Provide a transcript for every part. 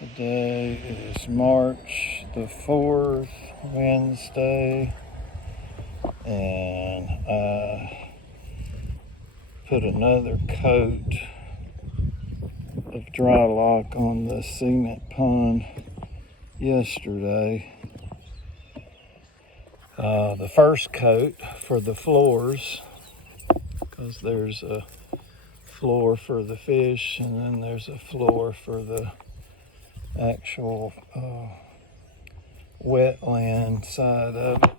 Today is March the 4th, Wednesday, and I put another coat of Drylok on the cement pond yesterday. The first coat for the floors, because there's a floor for the fish and then there's a floor for the actual wetland side of it,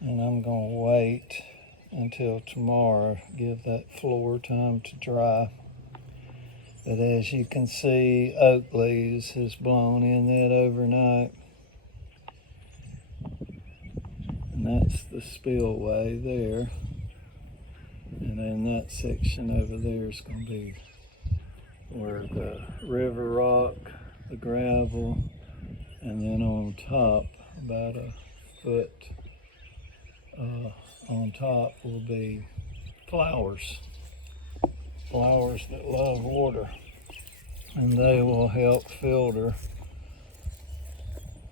and I'm gonna wait until tomorrow, give that floor time to dry. But as you can see, oak leaves has blown in that overnight, and that's the spillway there, and then that section over there is going to be where the river rock, the gravel, and then on top, about a foot on top, will be flowers that love water, and they will help filter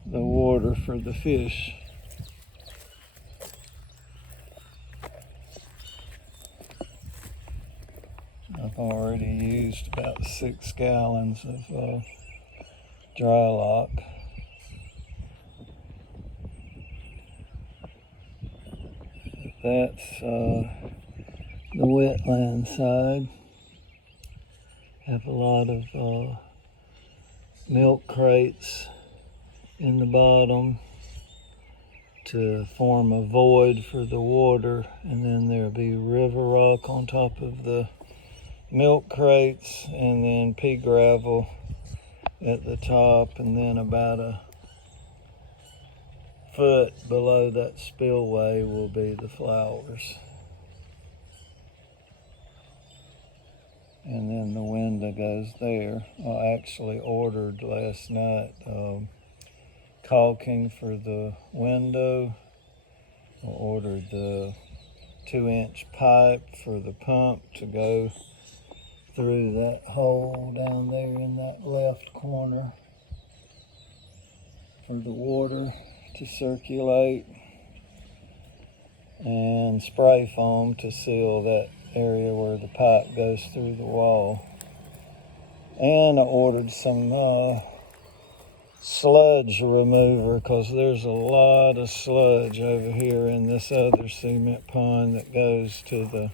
the water for the fish. I've already used about 6 gallons of Drylok. That's the wetland side. Have a lot of milk crates in the bottom to form a void for the water, and then there'll be river rock on top of the milk crates, and then pea gravel at the top, and then about a foot below that spillway will be the flowers. And then the window goes there. I actually ordered last night caulking for the window. I ordered the 2-inch pipe for the pump to go through that hole down there in that left corner for the water to circulate, and spray foam to seal that area where the pipe goes through the wall. And I ordered some sludge remover, because there's a lot of sludge over here in this other cement pond that goes to the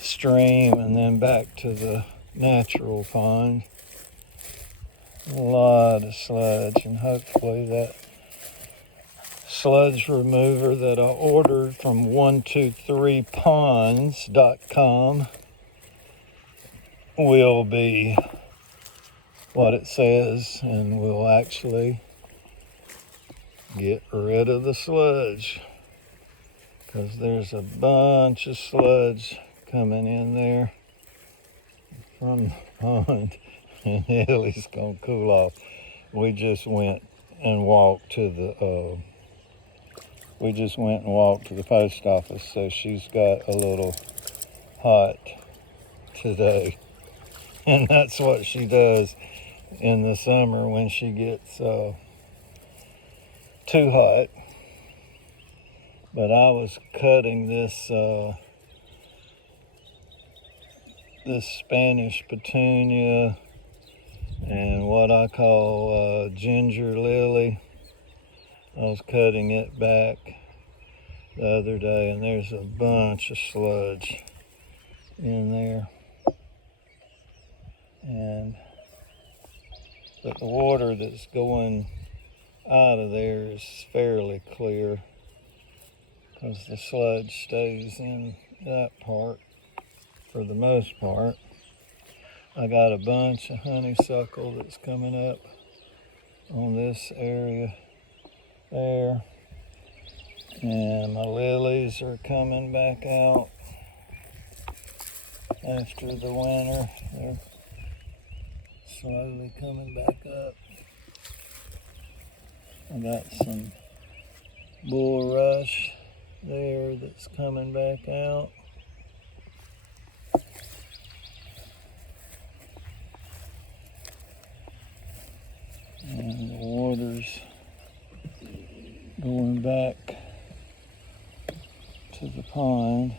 stream and then back to the natural pond. A lot of sludge, and hopefully that sludge remover that I ordered from 123ponds.com will be what it says, and will actually get rid of the sludge, because there's a bunch of sludge coming in there from the pond, and Ellie's gonna cool off. We just went and walked to the post office, so she's got a little hot today. And that's what she does in the summer when she gets too hot. But I was cutting this Spanish petunia and what I call ginger lily. I was cutting it back the other day, and there's a bunch of sludge in there. But the water that's going out of there is fairly clear, because the sludge stays in that part for the most part. I got a bunch of honeysuckle that's coming up on this area there, and my lilies are coming back out after the winter. They're slowly coming back up. I got some bulrush there that's coming back out. back to the pond.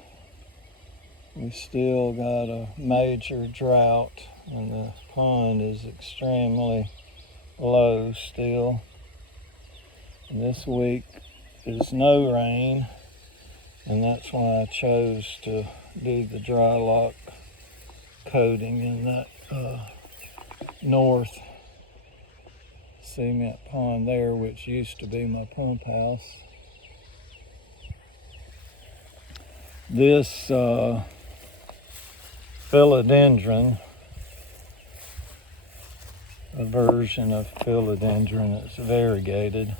We still got a major drought and the pond is extremely low still. And this week is no rain, and that's why I chose to do the dry lock coating in that north cement pond there, which used to be my pump house. This philodendron, a version of philodendron that's variegated,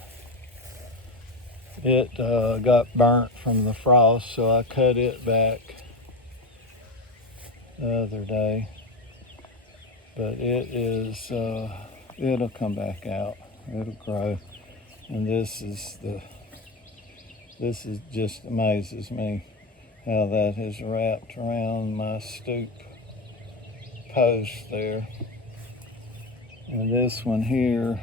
it got burnt from the frost, so I cut it back the other day. But it is, it'll come back out, it'll grow. And this just amazes me how that has wrapped around my stoop post there. And this one here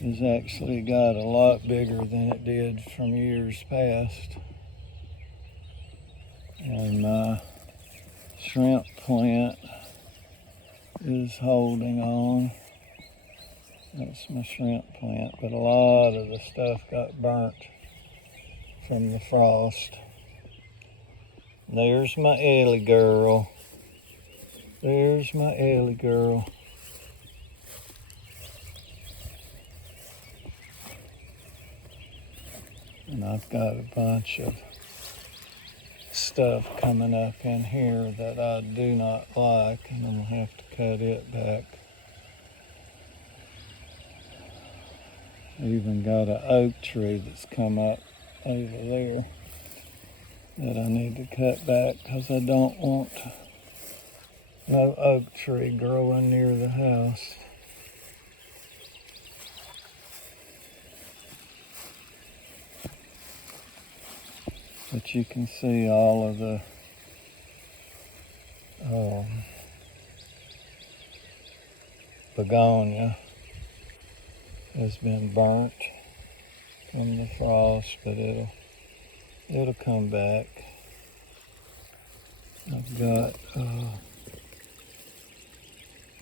has actually got a lot bigger than it did from years past. And my shrimp plant is holding on. That's my shrimp plant, but a lot of the stuff got burnt from the frost. There's my Ellie girl. There's my Ellie girl. And I've got a bunch of stuff coming up in here that I do not like, and I'm gonna have to cut it back. I even got an oak tree that's come up over there that I need to cut back because I don't want no oak tree growing near the house. But you can see all of the begonia has been burnt from the frost, but it'll come back. I've got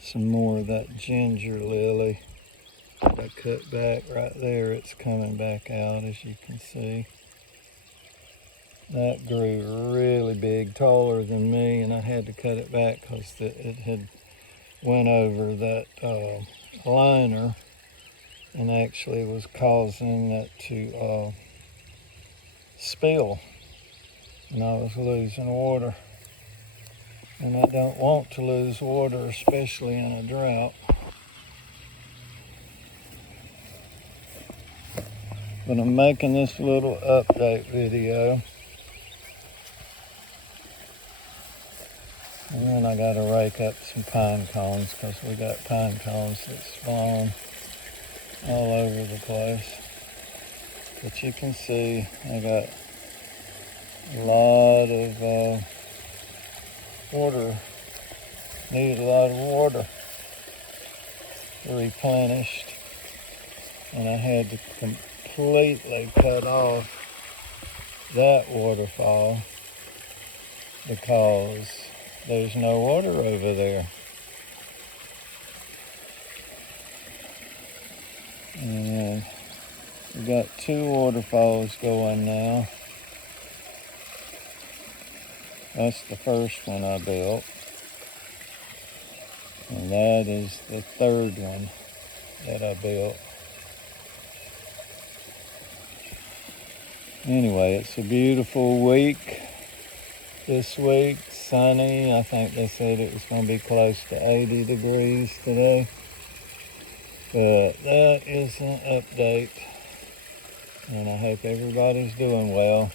some more of that ginger lily that I cut back right there. It's coming back out, as you can see. That grew really big, taller than me, and I had to cut it back because it had went over that liner and actually was causing it to spill, and I was losing water. And I don't want to lose water, especially in a drought. But I'm making this little update video. And then I gotta rake up some pine cones because we got pine cones that's blown all over the place. But you can see I got a lot of water, needed a lot of water replenished. And I had to completely cut off that waterfall because there's no water over there. And we've got 2 waterfalls going now. That's the first one I built. And that is the 3rd one that I built. Anyway, it's a beautiful week this week, sunny. I think they said it was going to be close to 80 degrees today. But that is an update, and I hope everybody's doing well.